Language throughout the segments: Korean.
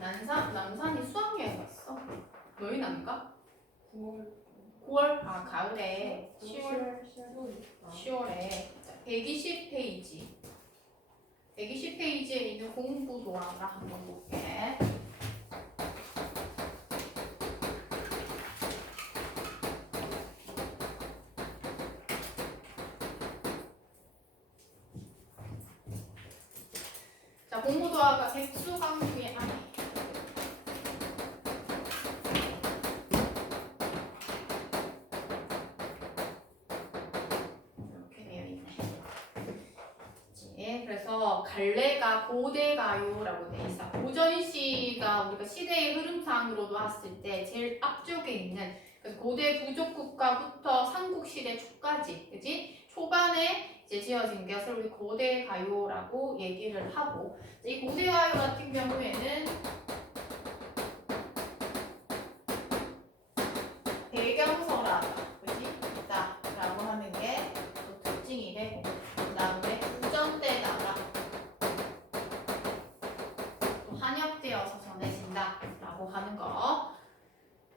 남산이 수학여행 갔어. 너희는 안 가? 9월 9월? 아 가을에 10월? 10월 10월에 120페이지 120페이지에 있는 공부 도화가 한번 볼게. 자, 공부 도화가 백수강수의 아내. 이렇게 되어 있네. 그래서 갈래가 고대가요라고 돼 있어. 고전시가 우리가 시대의 흐름상으로도 봤을 때 제일 앞쪽에 있는, 그래서 고대 부족국가부터 삼국시대 초까지, 그지? 초반에 이제 지어진 것을 우리 고대가요라고 얘기를 하고, 이 고대가요 같은 경우에는 배경설화다, 그지? 라고 하는 게 또 특징이 되고, 그 다음에 구전대다가 또 한역되어서 전해진다라고 하는 거.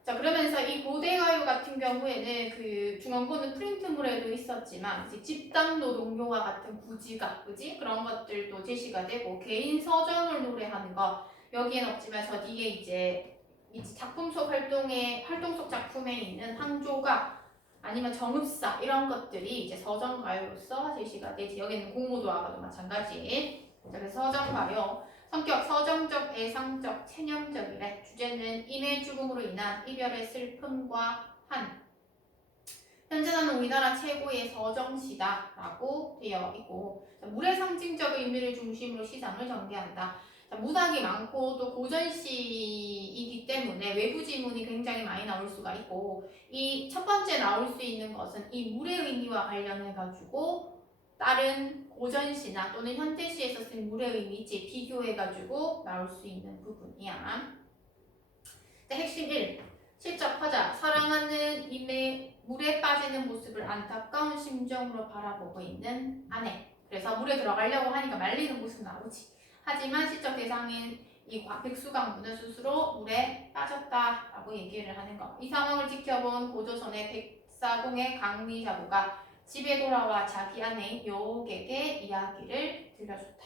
자, 그러면서 이 고대가요 같은 경우에는 그 중앙고는 프린트물에도 있었지만 이제 집단노동요와 같은 구지가, 그지? 그런 것들도 제시가 되고, 개인 서정을 노래하는 거 여기엔 없지만 저 뒤에 이제 이 작품 속 활동 속 작품에 있는 항조가 아니면 정읍사 이런 것들이 이제 서정가요로서 제시가 되지. 여기는 공모도화가도 마찬가지. 자, 그래서 서정가요. 성격 서정적, 애상적, 체념적이래. 주제는 인의 죽음으로 인한 이별의 슬픔과 한. 현재는 우리나라 최고의 서정시다라고 되어 있고, 물의 상징적 의미를 중심으로 시상을 전개한다. 문학이 많고 또 고전시이기 때문에 외부 지문이 굉장히 많이 나올 수가 있고, 이 첫 번째 나올 수 있는 것은 이 물의 의미와 관련해 가지고 다른 고전시나 또는 현대시에서 쓴 물의 의미 있지 비교해 가지고 나올 수 있는 부분이야. 핵심 1. 실적하자. 사랑하는 임의 물에 빠지는 모습을 안타까운 심정으로 바라보고 있는 아내. 그래서 물에 들어가려고 하니까 말리는 모습 나오지. 하지만 시적 대상인 이 백수강부는 스스로 물에 빠졌다라고 얘기를 하는 거. 이 상황을 지켜본 고조선의 백사공의 강리자부가 집에 돌아와 자기 아내인 여옥에게 이야기를 들려줬다.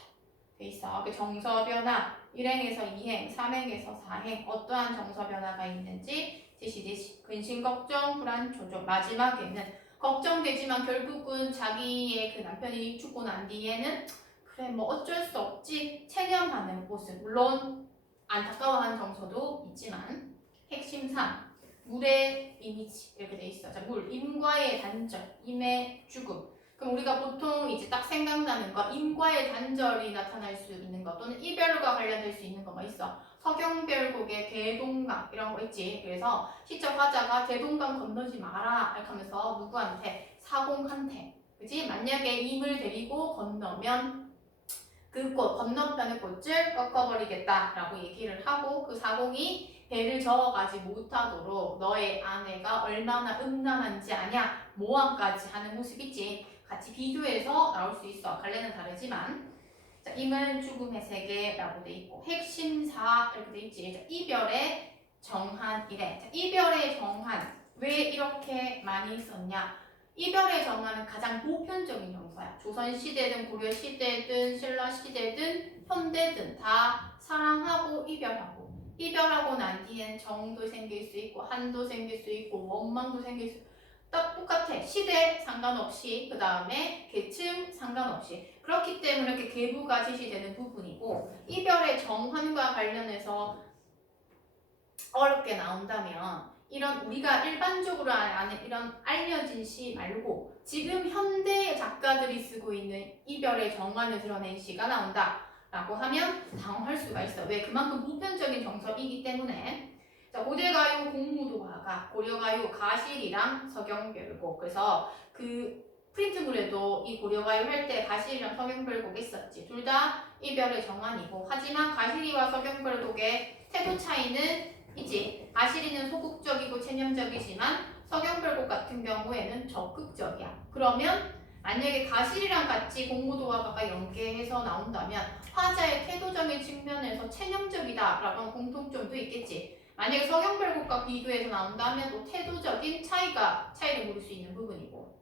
돼 있어. 그 정서 변화, 1행에서 2행, 3행에서 4행 어떠한 정서 변화가 있는지 제시되지. 근심, 걱정, 불안, 조조. 마지막에는 걱정되지만 결국은 자기의 그 남편이 죽고 난 뒤에는 그래 뭐 어쩔 수 없지 체념하는 모습. 물론 안타까워하는 정서도 있지만. 핵심 3. 물의 이미지 이렇게 돼 있어. 자, 물, 임과의 단절, 임의 죽음. 그럼 우리가 보통 이제 딱 생각나는 거 임과의 단절이 나타날 수 있는 거 또는 이별과 관련될 수 있는 거가 있어. 서경별곡의 대동강 이런 거 있지. 그래서 시적 화자가 대동강 건너지 마라 이렇게 하면서 누구한테? 사공한테. 그치? 만약에 임을 데리고 건너면 그 꽃, 건너편의 꽃을 꺾어버리겠다라고 얘기를 하고, 그 사공이 배를 저어가지 못하도록 너의 아내가 얼마나 음란한지 아냐? 모함까지 하는 모습 있지. 같이 비교해서 나올 수 있어. 갈래는 다르지만. 자, 임은 죽음의 세계라고 돼 있고, 핵심사 이렇게 돼 있지. 자, 이별의 정한이래. 자, 이별의 정한. 왜 이렇게 많이 썼냐? 이별의 정한은 가장 보편적인 정서야. 조선시대든 고려시대든 신라시대든 현대든 다 사랑하고 이별하고, 이별하고 난 뒤엔 정도 생길 수 있고 한도 생길 수 있고 원망도 생길 수 있고 딱 똑같아. 시대 상관없이, 그 다음에 계층 상관없이. 그렇기 때문에 이렇게 계부가 제시되는 부분이고, 이별의 정한과 관련해서 어렵게 나온다면 이런 우리가 일반적으로 아는 이런 알려진 시 말고 지금 현대 작가들이 쓰고 있는 이별의 정환을 드러낸 시가 나온다 라고 하면 당황할 수가 있어. 왜? 그만큼 보편적인 정서이기 때문에. 자, 고대가요 공무도화가 고려가요 가실이랑 서경별곡. 그래서 그 프린트물에도 이 고려가요 할 때 가실이랑 서경별곡이 있었지. 둘 다 이별의 정환이고, 하지만 가실이와 서경별곡의 태도 차이는 이지. 가실이는 소극적이고 체념적이지만 서경별곡 같은 경우에는 적극적이야. 그러면 만약에 가실이랑 같이 공모도화가 연계해서 나온다면 화자의 태도적인 측면에서 체념적이다라고 하는 공통점도 있겠지. 만약에 서경별곡과 비교해서 나온다면 또 태도적인 차이를 모를 수 있는 부분이고.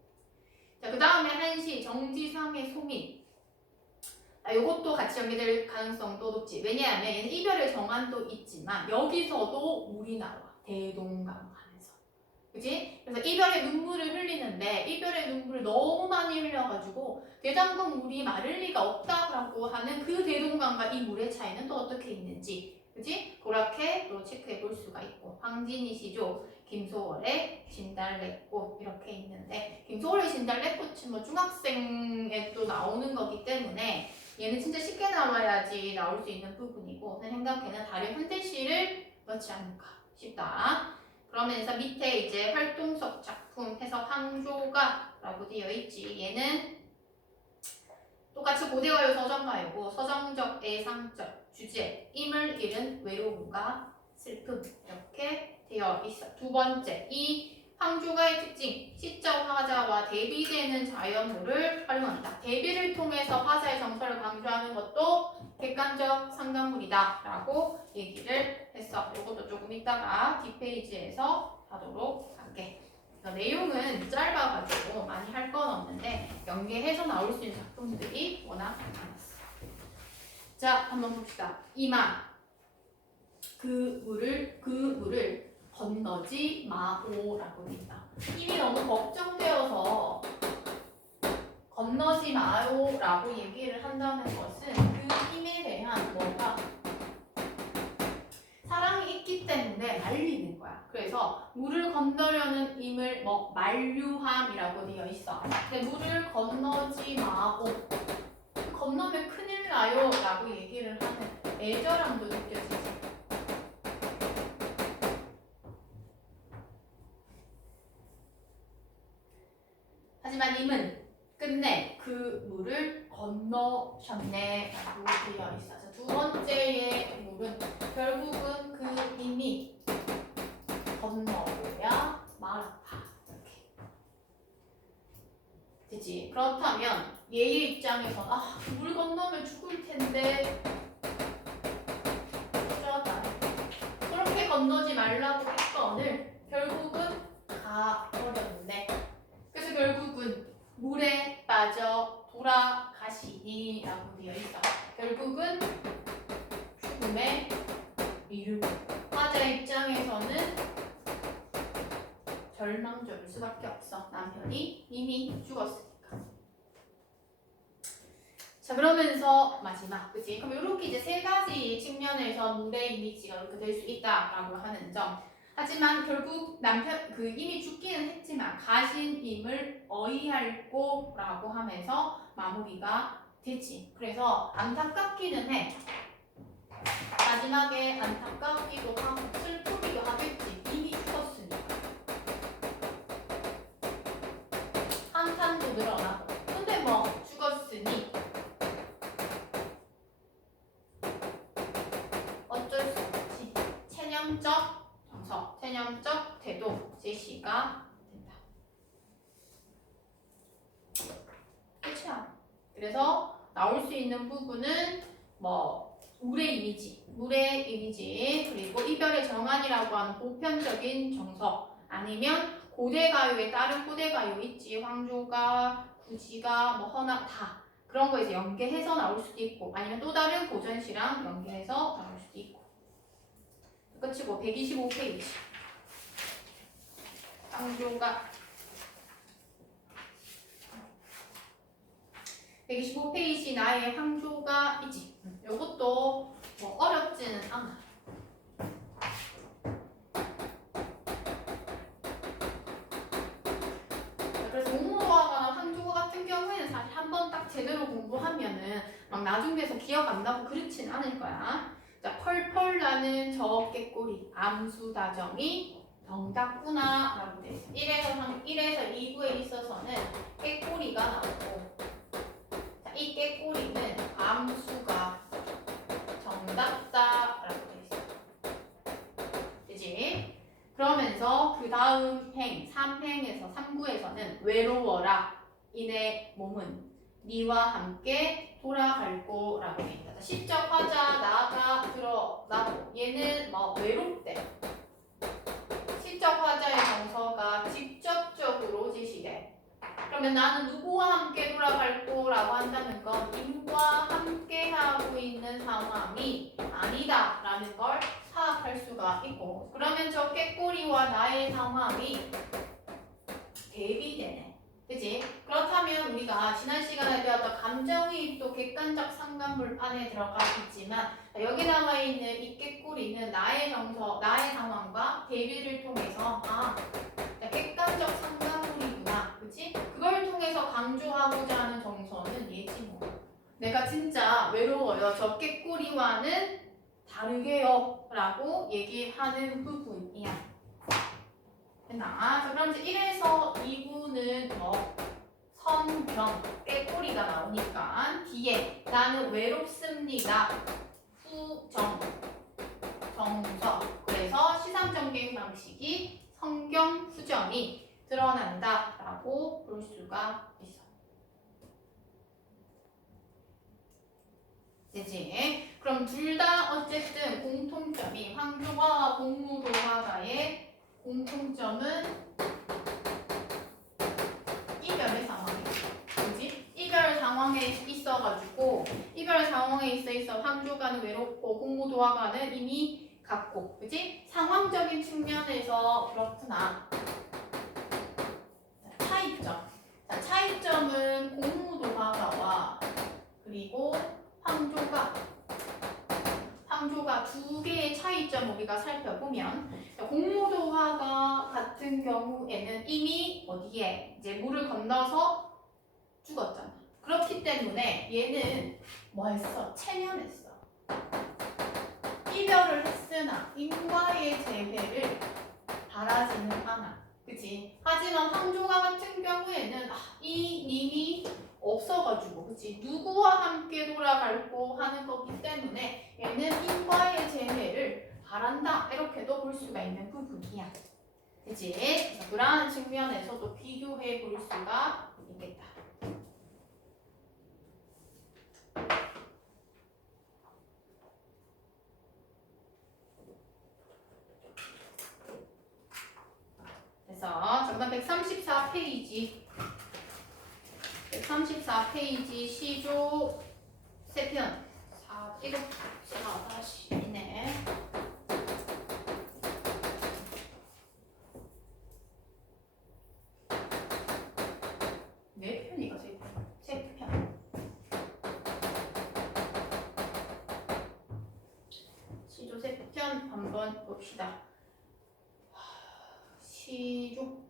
자, 그 다음에 한시 정지상의 소민. 이것도 같이 연계될 가능성도 높지. 왜냐하면 얘는 이별의 정안도 있지만 여기서도 물이 나와. 대동강하면서. 그치? 그래서 이별의 눈물을 흘리는데 이별의 눈물을 너무 많이 흘려가지고 대장금 물이 마를 리가 없다라고 하는 그 대동강과 이 물의 차이는 또 어떻게 있는지. 그치? 그렇게 또 체크해 볼 수가 있고. 황진이 시조, 김소월의 진달래꽃 이렇게 있는데 김소월의 진달래꽃은 뭐 중학생에 또 나오는 거기 때문에 얘는 진짜 쉽게 나와야지 나올 수 있는 부분이고 내 생각에는 다른 현대시를 넣지 않을까 싶다. 그러면서 밑에 이제 활동석 작품 해서 황조가라고 되어 있지. 얘는 똑같이 고대가요 서정가이고 서정적, 애상적, 주제, 임을 잃은 외로움과 슬픔 이렇게 되어 있어. 두 번째, 이 황조가의 특징, 시적 화자와 대비되는 자연물을 활용한다. 대비를 통해서 화자의 정서를 강조하는 것도 객관적 상당물이다 라고 얘기를 했어. 이것도 조금 이따가 뒷페이지에서 하도록 할게. 내용은 짧아가지고 많이 할 건 없는데 연계해서 나올 수 있는 작품들이 워낙 많았어. 자, 한번 봅시다. 이마 그 물을 건너지 마오라고 있다. 이미 너무 걱정되어서 건너지 마오라고 얘기를 한다는 것은 그 힘에 대한 뭐가 사랑이 있기 때문에 말리는 거야. 그래서 물을 건너려는 힘을 뭐 만류함이라고 되어 있어. 근데 물을 건너지 마오. 건너면 큰일 나요 라고 얘기를 하는 애절함도 느껴지지. 하지만 님은 끝내 그 물을 건너셨네 라고 되어 있어. 두 번째의 물은 결국은 그 님이 건너고야 말았다. 이렇게. 되지? 그렇다면 얘의 입장에서 물 건너면 죽을 텐데 어쩌다 그렇게 건너지 말라고 했건을 결국은 가버렸는데 그래서 결국은 물에 빠져 돌아가시니 라고 되어 있어. 결국은 죽음에 이르고 화자 입장에서는 절망적일 수밖에 없어. 남편이 이미 죽었으니까. 자, 그러면서 마지막, 그치? 그럼 이렇게 이제 세 가지 측면에서 물의 이미지가 이렇게 될 수 있다라고 하는 점. 하지만 결국 남편 이미 죽기는 했지만 가신 힘을 어이할꼬라고 하면서 마무리가 되지. 그래서 안타깝기는 해. 마지막에 안타깝기도 하고 슬프기도 하겠지. 이미 죽었으니까. 한탄도 늘어나고. 근데 뭐 죽었으니 어쩔 수 없지. 체념적 정서, 체념적 태도 제시가 된다. 끝이야. 그래서 나올 수 있는 부분은 뭐 물의 이미지 그리고 이별의 정안이라고 하는 보편적인 정서 아니면 고대가요에 다른 고대가요 있지. 황조가, 구지가, 뭐 허나 다 그런 거에서 연계해서 나올 수도 있고 아니면 또 다른 고전시랑 연계해서 나올 수도 있고. 끝이고 125페이지. 황조가 125페이지 나의 황조가 있지. 이것도 뭐 어렵지는 않아. 그래서 공모가나 황조가 같은 경우에는 사실 한 번 딱 제대로 공부하면은 막 나중 돼서 기억 안 나고 그렇진 않을 거야. 자, 펄펄 나는 저 깨꼬리 암수다정이 덩닦구나 라고 돼 있어. 1에서 2부에 있어서는 깨꼬리가 나오고 자, 이 깨꼬리는 암수가 정답다라고 돼 있어. 그지? 그러면서 그 다음 행 3행에서 3구에서는 외로워라 이내 몸은 니와 함께 돌아갈 거라고 돼 있다. 시적 화자 나가 드러나고 얘는 뭐 외롭대. 시적 화자의 정서가 직접적으로 제시돼. 그러면 나는 누구와 함께 돌아갈 거라고 한다는 건 인과 함께 하고 있는 상황이 아니다라는 걸 파악할 수가 있고, 그러면 저 깨꼬리와 나의 상황이 대비되네. 그치? 그렇다면 우리가 지난 시간에 배웠던 감정이입도 객관적 상관물 안에 들어가 있지만 여기 나와 있는 이 깨꼬리는 나의 정서, 나의 상황과 대비를 통해서 객관적 상관물이구나. 그치? 그걸 통해서 강조하고자 하는 정서는 얘지 뭐. 내가 진짜 외로워요. 저 깨꼬리와는 다르게요. 라고 얘기하는 부분이야. 됐나? 자, 그럼 이제 1에서 2부는 뭐 선경, 깨꼬리가 나오니까 뒤에 나는 외롭습니다. 후정, 정서. 그래서 시상정객 방식이 성경 후정이 드러난다라고 볼 수가 있어. 되지? 그럼 둘 다 어쨌든 공통점이 황조화와 공무도화가의 공통점은 이별의 상황이야. 그지? 이별 상황에 있어가지고 이별 상황에 있어 황조가는 외롭고 공무도화가는 이미 갔고, 그지? 상황적인 측면에서 그렇구나. 차이점. 자, 차이점은 공무도화가와 그리고 황조가 두 개의 차이점 우리가 살펴보면, 공무도화가 같은 경우에는 이미 어디에 이제 물을 건너서 죽었잖아. 그렇기 때문에 얘는 뭐 했어? 체면했어. 이별을 했으나 인과의 재회를 바라지는 않아. 그치? 하지만 황조가 같은 경우에는 이 님이 없어가지고, 그치? 누구와 함께 돌아갈고 하는 거기 때문에 얘는 인과의 재회를 바란다. 이렇게도 볼 수가 있는 부분이야. 그치? 그래서 그러한 측면에서도 비교해 볼 수가 있겠다. 그래서 정답 134페이지 134페이지 시조 3편 4 있네. 몇 편이가 3편? 시조 3편 한번 봅시다. 시조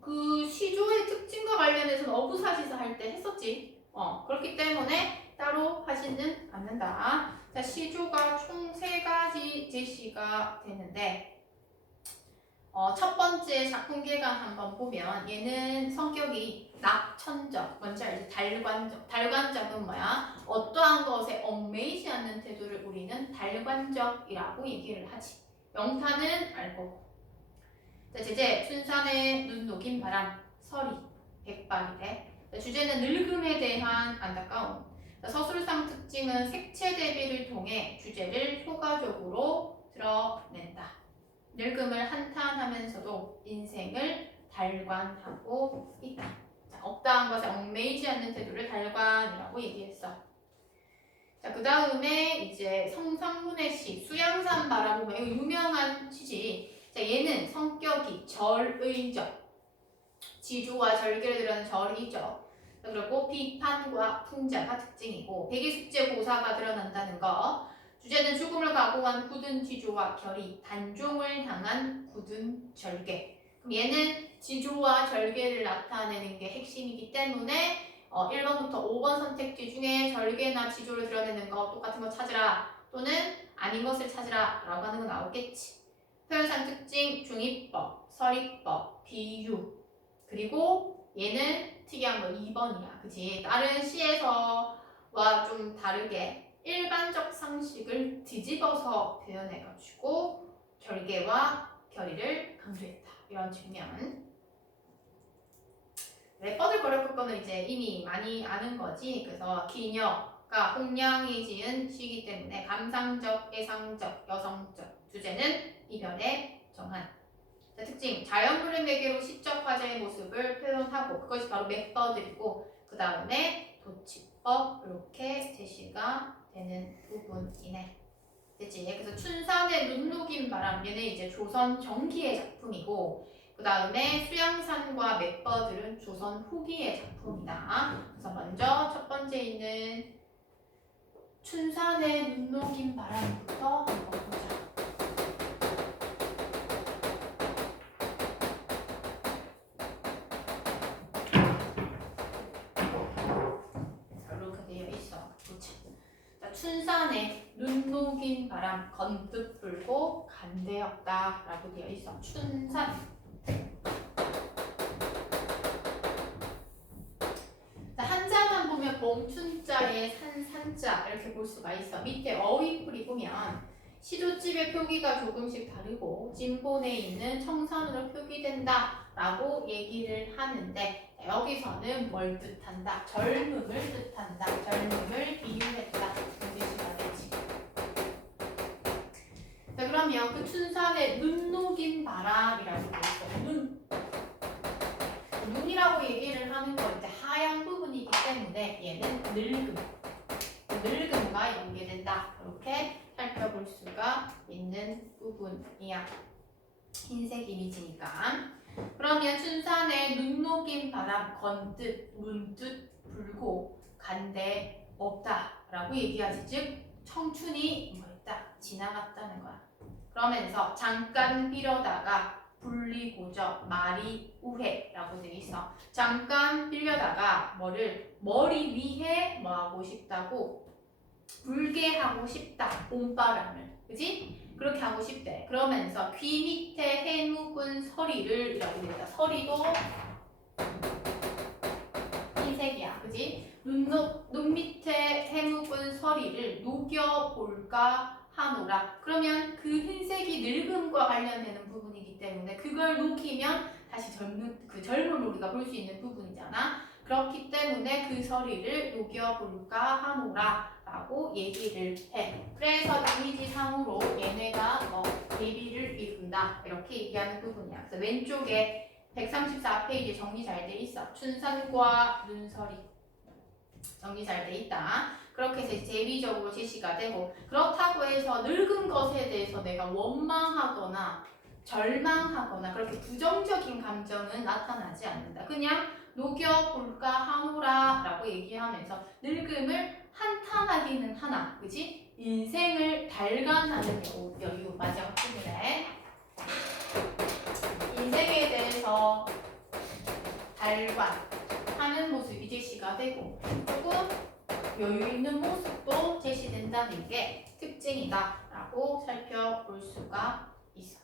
그 시조의 특징과 관련해서는 어부사시사 할 때 했었지. 그렇기 때문에 따로 하지는 않는다. 자, 시조가 총 3가지 제시가 되는데, 첫 번째 작품 개관 한번 보면 얘는 성격이 낙천적, 뭔지 알지? 달관적. 달관적은 뭐야? 어떠한 것에 얽매이지 않는 태도를 우리는 달관적이라고 얘기를 하지. 영타는 알 거고. 자, 제재, 춘삼의 눈 녹인 바람, 서리, 백발이대. 주제는 늙음에 대한 안타까움. 서술상 특징은 색채 대비를 통해 주제를 효과적으로 드러낸다. 늙음을 한탄하면서도 인생을 달관하고 있다. 자, 없다한 것에 얽매이지 않는 태도를 달관이라고 얘기했어. 자, 그 다음에 이제 성상문의 시, 수양산 바라보면 이거 유명한 시지. 자, 얘는 성격이 절의적, 지조와 절개를 드러내는 절의적, 그리고 비판과 풍자가 특징이고 백의숙제고사가 드러난다는 거. 주제는 죽음을 각오한 굳은 지조와 결의, 단종을 향한 굳은 절개. 그럼 얘는 지조와 절개를 나타내는 게 핵심이기 때문에 1번부터 5번 선택지 중에 절개나 지조를 드러내는 거 똑같은 거 찾으라, 또는 아닌 것을 찾으라 라고 하는 거 나오겠지. 표현상 특징, 중의법, 서리법, 비유. 그리고 얘는 특이한 거 2번이야. 그치? 다른 시에서와 좀 다르게 일반적 상식을 뒤집어서 표현해가지고 결계와 결의를 강조했다. 이런 측면. 왜 뻐들거릴 거는 이제 이미 많이 아는 거지. 그래서 기녀가 홍량이 지은 시이기 때문에 감상적, 애상적, 여성적 주제는 이변에 정한. 자, 특징, 자연물의 매개로 시적 화자의 모습을 표현하고 그것이 바로 맵버들이고 그 다음에 도치법 이렇게 제시가 되는 부분이네. 됐지? 그래서 춘산의 눈 녹인 바람 얘는 이제 조선 전기의 작품이고 그 다음에 수양산과 맷버들은 조선 후기의 작품이다. 그래서 먼저 첫 번째 있는 춘산의 눈 녹인 바람부터 한번 보자. 이렇게 되어 있어. 보자. 자, 춘산의 눈 녹인 바람 건뜻 불고 간대었다 라고 되어 있어. 춘산. 자, 한자만 보면 봄춘자에 산산자 이렇게 볼 수가 있어. 밑에 어휘풀이 보면 시조집의 표기가 조금씩 다르고 진본에 있는 청산으로 표기된다 라고 얘기를 하는데 여기서는 뭘 뜻한다? 젊음을 뜻한다. 젊음을 비유했다. 뜻이가 되지. 자, 그러면 그 춘산의 눈 녹인 바람이라고 되어 있어. 눈이라고 얘기를 하는 건 이제 하얀 부분이기 때문에 얘는 늙음과 연계된다. 이렇게 살펴볼 수가 있는 부분이야. 흰색 이미지니까. 그러면 춘산의 눈 녹인 바람 건뜻 문뜻 불고 간대 없다라고 얘기하지. 즉 청춘이 뭐였다? 지나갔다는 거야. 그러면서 잠깐 빌려다가 불리고저 말이 우회라고 되어 있어. 잠깐 빌려다가 뭐를 머리 위에 뭐 하고 싶다고 불게 하고 싶다. 봄바람을. 그지? 그렇게 하고 싶대. 그러면서 귀 밑에 해묵은 서리를 이라고 되어 있다. 서리도 흰색이야. 그지? 눈 밑에 해묵은 서리를 녹여볼까 하노라. 그러면 그 흰색이 늙음과 관련되는 부분이기 때문에 그걸 녹이면 다시 젊음을 우리가 볼 수 있는 부분이잖아. 그렇기 때문에 그 서리를 녹여볼까 하노라 라고 얘기를 해. 그래서 이미지상으로 얘네가 대비를 이룬다 이렇게 얘기하는 부분이야. 그래서 왼쪽에 134페이지 정리 잘 돼 있어. 춘산과 눈서리 정리 잘 돼 있다. 그렇게 해서 대비적으로 제시가 되고 그렇다고 해서 늙은 것에 대해서 내가 원망하거나 절망하거나 그렇게 부정적인 감정은 나타나지 않는다. 그냥 녹여볼까 하노라 라고 얘기하면서 늙음을 한탄하기는 하나, 그지? 인생을 달관하는 여유 마지막 부분에 인생에 대해서 달관하는 모습이 제시가 되고 조금 여유 있는 모습도 제시된다는 게 특징이다 라고 살펴볼 수가 있어.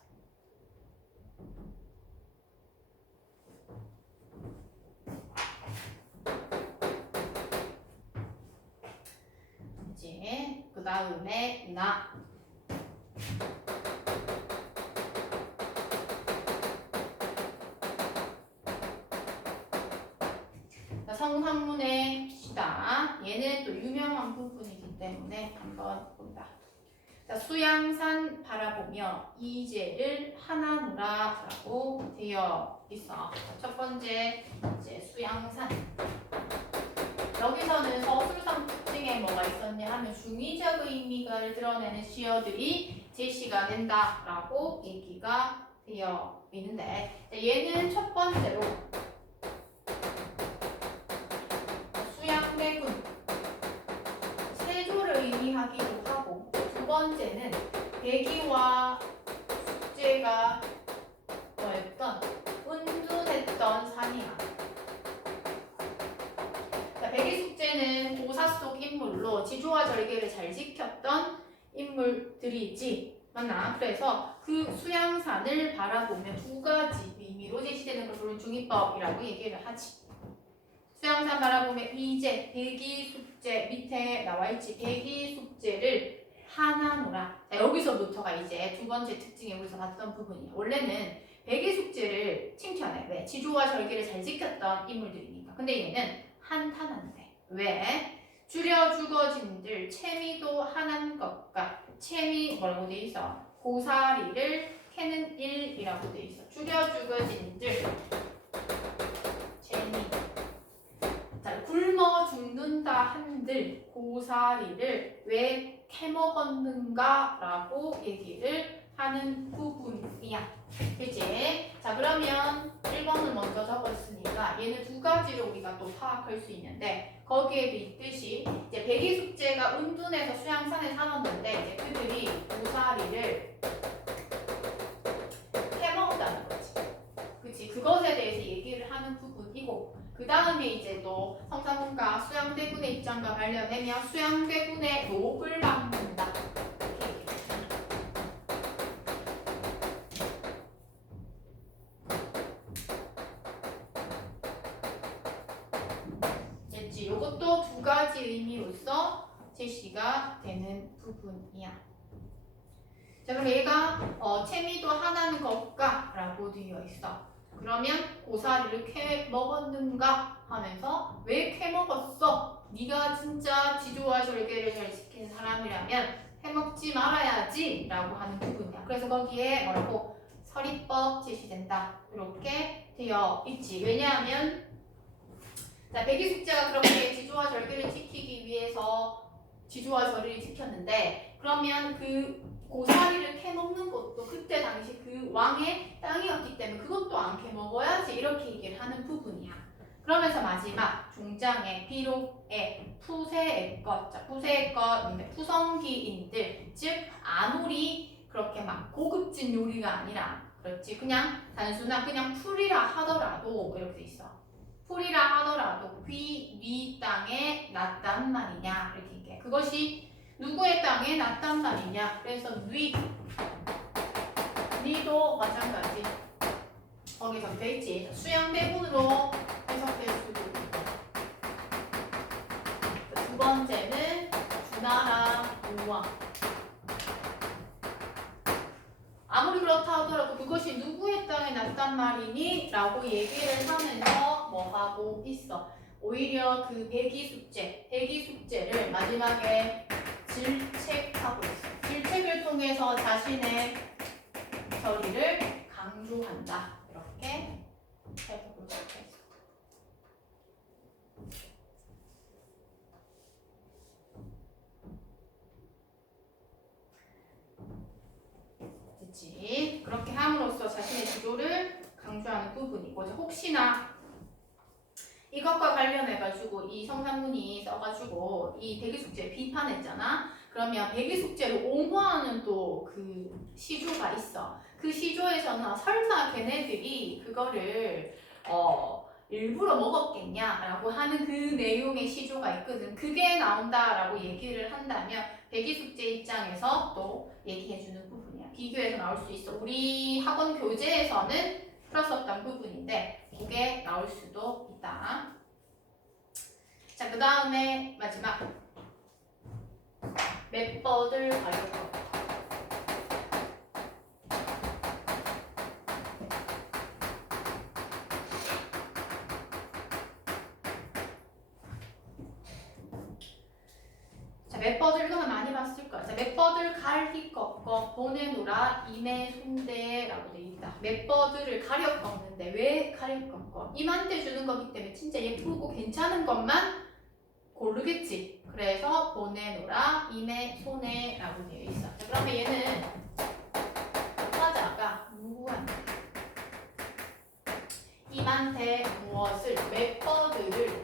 이제 그 다음에 나 성한문의 시다. 얘는 또 유명한 부분이기 때문에 한번 본다. 자, 수양산 바라보며 이제를 하나누라 라고 되어 있어. 첫 번째 이제 수양산. 여기서는 서술상 특징에 뭐가 있었냐 하면 중의적 의미를 드러내는 시어들이 제시가 된다라고 얘기가 되어 있는데 얘는 첫 번째로 수양대군 세조를 의미하기도 하고 두 번째는 배기와 숙제가 뭐였던 은둔했던 산이야. 백이숙제는 고사 속 인물로 지조와 절개를 잘 지켰던 인물들이지 맞나? 그래서 그 수양산을 바라보며 두 가지 의미로 제시되는 걸 부르는 중의법이라고 얘기를 하지. 수양산 바라보며 이제 백이숙제 밑에 나와있지. 백이숙제를 하나노라. 자, 여기서부터가 이제 두 번째 특징에 우리서 봤던 부분이야. 원래는 백의 숙제를 칭찬해. 왜? 지조와 절개를 잘 지켰던 인물들이니까. 근데 얘는 한탄한데. 왜? 줄여 죽어진들 채미도 한한 것과 채미 뭐라고 돼 있어? 고사리를 캐는 일이라고 돼 있어. 줄여 죽어진들 채미. 자, 굶어 죽는다 한들 고사리를 왜 캐먹었는가라고 얘기를 하는 부분이야. 그치? 자, 그러면 1번을 먼저 적었으니까 얘는 두 가지로 우리가 또 파악할 수 있는데 거기에도 있듯이 이제 백이 숙제가 운둔에서 수양산에 살았는데 이제 그들이 고사리를 캐먹었다는 거지. 그치? 그것에 대해서 얘기를 하는 부분이고 그 다음에 이제 또 성사군과 수양대군의 입장과 관련되며 수양대군의 록을 막는다. 됐지? 이것도 두 가지 의미로서 제시가 되는 부분이야. 자, 그럼 얘가 채미도 하나는 것가 라고 되어 있어. 그러면 고사리를 캐 먹었는가 하면서 왜 캐 먹었어? 네가 진짜 지조와 절개를 잘 지킨 사람이라면 해먹지 말아야지 라고 하는 부분이야. 그래서 거기에 뭐라고? 서리법 제시된다. 이렇게 되어 있지. 왜냐하면 자, 백의 숙제가 그렇게 지조와 절개를 지키기 위해서 지조와 절을 지켰는데 그러면 그 고사리를 캐먹는 것도 그때 당시 그 왕의 땅이었기 때문에 그것도 안 캐먹어야지 이렇게 얘기를 하는 부분이야. 그러면서 마지막 종장에 비록에 푸세의 것, 자, 푸세의 것, 푸성기인들, 즉 아무리 그렇게 막 고급진 요리가 아니라 그렇지 그냥 단순한 그냥 풀이라 하더라도 이렇게 돼 있어. 풀이라 하더라도 위 땅에 났단 말이냐 이렇게 얘기해. 그것이 누구의 땅에 났단 말이냐. 그래서 니도 마찬가지. 거기 적혀있지. 수양대군으로 해석될 수도 있고. 두 번째는 주나라 우왕. 아무리 그렇다 하더라도 그것이 누구의 땅에 났단 말이니? 라고 얘기를 하면서 뭐 하고 있어. 오히려 그 백이 숙제를 마지막에 질책하고 있어. 질책을 통해서 자신의 결의를 강조한다. 이렇게 해석을 시켰어. 됐지? 그렇게 함으로써 자신의 지도를 강조하는 부분이고 혹시나 이것과 관련해가지고 이 성상문이 써가지고 이 백의숙제 비판했잖아. 그러면 백의숙제를 옹호하는 또 그 시조가 있어. 그 시조에서는 설마 걔네들이 그거를 일부러 먹었겠냐라고 하는 그 내용의 시조가 있거든. 그게 나온다라고 얘기를 한다면 백의숙제 입장에서 또 얘기해주는 부분이야. 비교해서 나올 수 있어. 우리 학원 교재에서는 풀었었던 부분인데 그게 나올 수도 있다. 자, 그 다음에 마지막 맵버들 가격. 자, 맵버들 이거는 많이 봤을 거야. 자, 맵버들 갈기 꺾어 보내노라 임의 손대라고 돼 있다. 맵버들을 가려 꺾는데 왜 가려 꺾어? 임한테 주는 거기 때문에 진짜 예쁘고 괜찮은 것만 고르겠지. 그래서 보내노라 임의 손에라고 되어 있어. 자, 그러면 얘는 화자가 누구한테 임한테 무엇을 맵버들을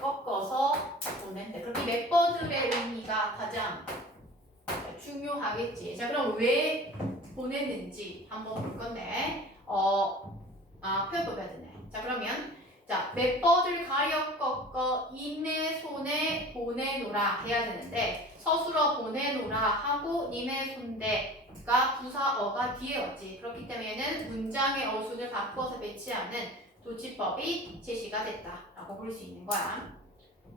꺾어서 보낸대. 그럼 이 맵버들의 의미가 가장 중요하겠지. 자, 그럼 왜 보내는지 한번 볼 건데, 표현 뽑아야 되네. 자, 그러면 자, 맵버들 가려 꺾어 임의 손에 보내노라 해야 되는데 서술어 보내노라 하고 임의 손대가 부사어가 뒤에 왔지. 그렇기 때문에는 문장의 어순을 바꿔서 배치하는 도치법이 제시가 됐다라고 볼 수 있는 거야.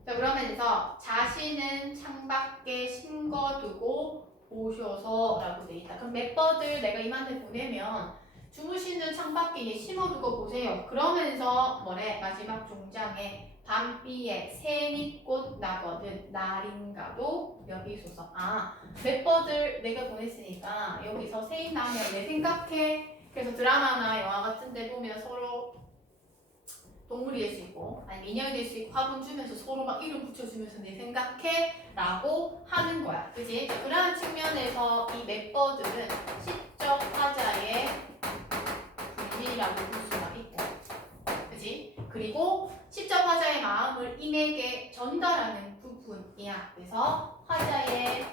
자, 그러면서 자신은 창밖에 심거두고 오셔서라고 돼 있다. 그럼 멤버들 내가 이만테 보내면 주무시는 창밖에 심어두고 보세요. 그러면서 뭐래? 마지막 종장에 밤비에 새잎꽃 나거든 날인가도 여기소서. 아, 멤버들 내가 보냈으니까 여기서 새잎 나면 내 생각해. 그래서 드라마나 영화 같은 데 보면 서로 동물이 될 수 있고 아니면 인형이 될 수 있고 화분 주면서 서로 막 이름 붙여주면서 내 생각해 라고 하는 거야. 그치? 그런 측면에서 이 멤버들은 시적 화자의 분리라고 볼 수가 있고, 그치? 그리고 시적 화자의 마음을 인에게 전달하는 부분이야. 그래서 화자의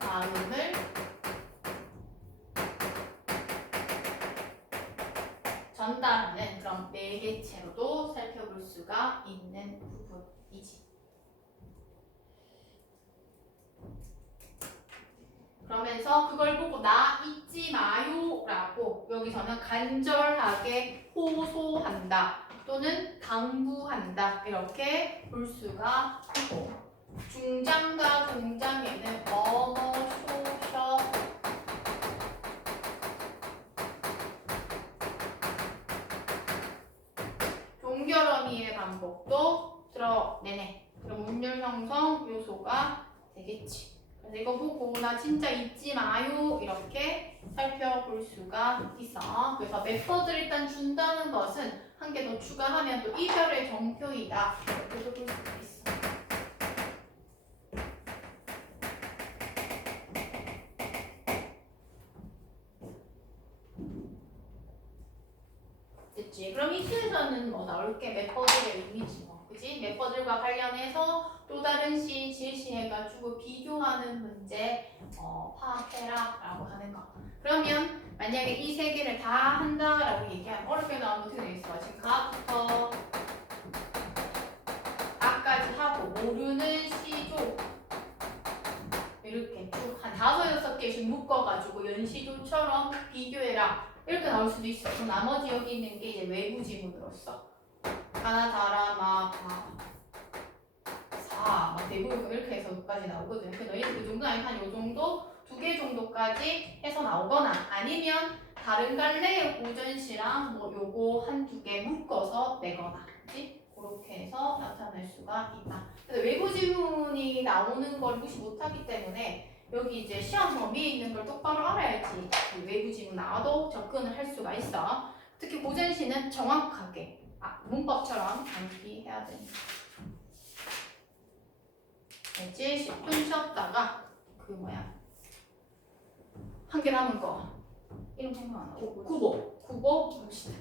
마음을 전달하는 그런 매개체로도 살펴볼 수가 있는 부분이지. 그러면서 그걸 보고 나 잊지 마요 라고 여기서는 간절하게 호소한다 또는 당부한다 이렇게 볼 수가 있고, 중장과 종장에는 뭐뭐 쇼셔 종결어미의 반복도 드러내네. 그럼 문율 형성 요소가 되겠지. 그래서 이거 보고 나 진짜 잊지 마요 이렇게 살펴볼 수가 있어. 그래서 멤버들 일단 준다는 것은 한 개 더 추가하면 또 이별의 정표이다 이렇게도 볼 수가 있어. 됐지? 그럼 이 시에서는 뭐 나올 게 멤버들의 의미지 뭐. 그치? 멤버들과 관련해서 또 다른 시 제시해가지고 비교하는 문제 파악해라 라고 하는 거. 그러면 만약에 이 세 개를 다 한다라고 얘기하면 어렵게 나오면 어떻게 되겠어? 지금 가부터 아까지 하고 모르는 시조 이렇게 쭉 한 5-6개씩 묶어가지고 연시조처럼 비교해라 이렇게 나올 수도 있어. 그럼 나머지 여기 있는 게 이제 외부 지문으로서 하나, 다라, 마, 바, 사, 막 대부분 이렇게 해서 여기까지 나오거든. 그래서 너희 그 정도 아니면 한 요 정도, 2개 정도까지 해서 나오거나 아니면 다른 갈래의 고전시랑 뭐 요거 1-2개 묶어서 내거나, 그치? 그렇게 해서 나타낼 수가 있다. 그래서 외부 지문이 나오는 걸 무시 못하기 때문에 여기 이제 시험 범위에 있는 걸 똑바로 알아야지 그 외부 지문 나와도 접근을 할 수가 있어. 특히 고전시는 정확하게 문법처럼 암기해야 됩니다. 알지? 10분 쉬었다가 그 뭐야 한 개 남은 거 이름 생각 안 나고 구보 봅시다.